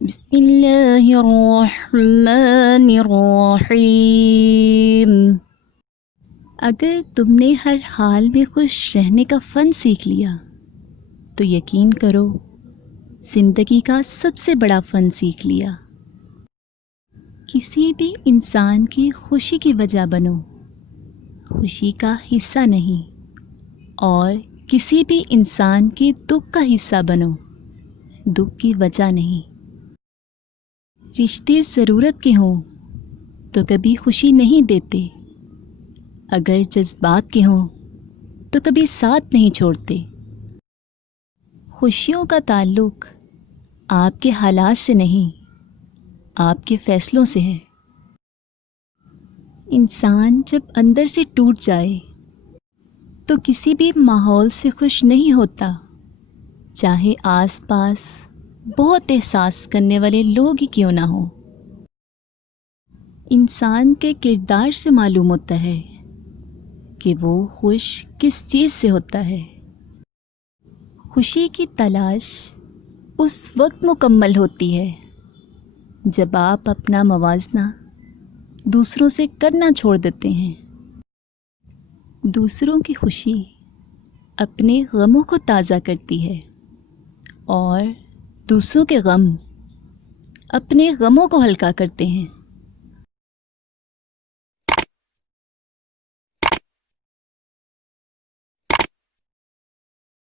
بسم اللہ الرحمن الرحیم۔ اگر تم نے ہر حال میں خوش رہنے کا فن سیکھ لیا تو یقین کرو زندگی کا سب سے بڑا فن سیکھ لیا۔ کسی بھی انسان کی خوشی کی وجہ بنو، خوشی کا حصہ نہیں، اور کسی بھی انسان کے دکھ کا حصہ بنو، دکھ کی وجہ نہیں۔ رشتے ضرورت کے ہوں تو کبھی خوشی نہیں دیتے، اگر جذبات کے ہوں تو کبھی ساتھ نہیں چھوڑتے۔ خوشیوں کا تعلق آپ کے حالات سے نہیں، آپ کے فیصلوں سے ہے۔ انسان جب اندر سے ٹوٹ جائے تو کسی بھی ماحول سے خوش نہیں ہوتا، چاہے آس پاس بہت احساس کرنے والے لوگ ہی کیوں نہ ہوں۔ انسان کے کردار سے معلوم ہوتا ہے کہ وہ خوش کس چیز سے ہوتا ہے۔ خوشی کی تلاش اس وقت مکمل ہوتی ہے جب آپ اپنا موازنہ دوسروں سے کرنا چھوڑ دیتے ہیں۔ دوسروں کی خوشی اپنے غموں کو تازہ کرتی ہے، اور دوسروں کے غم اپنے غموں کو ہلکا کرتے ہیں۔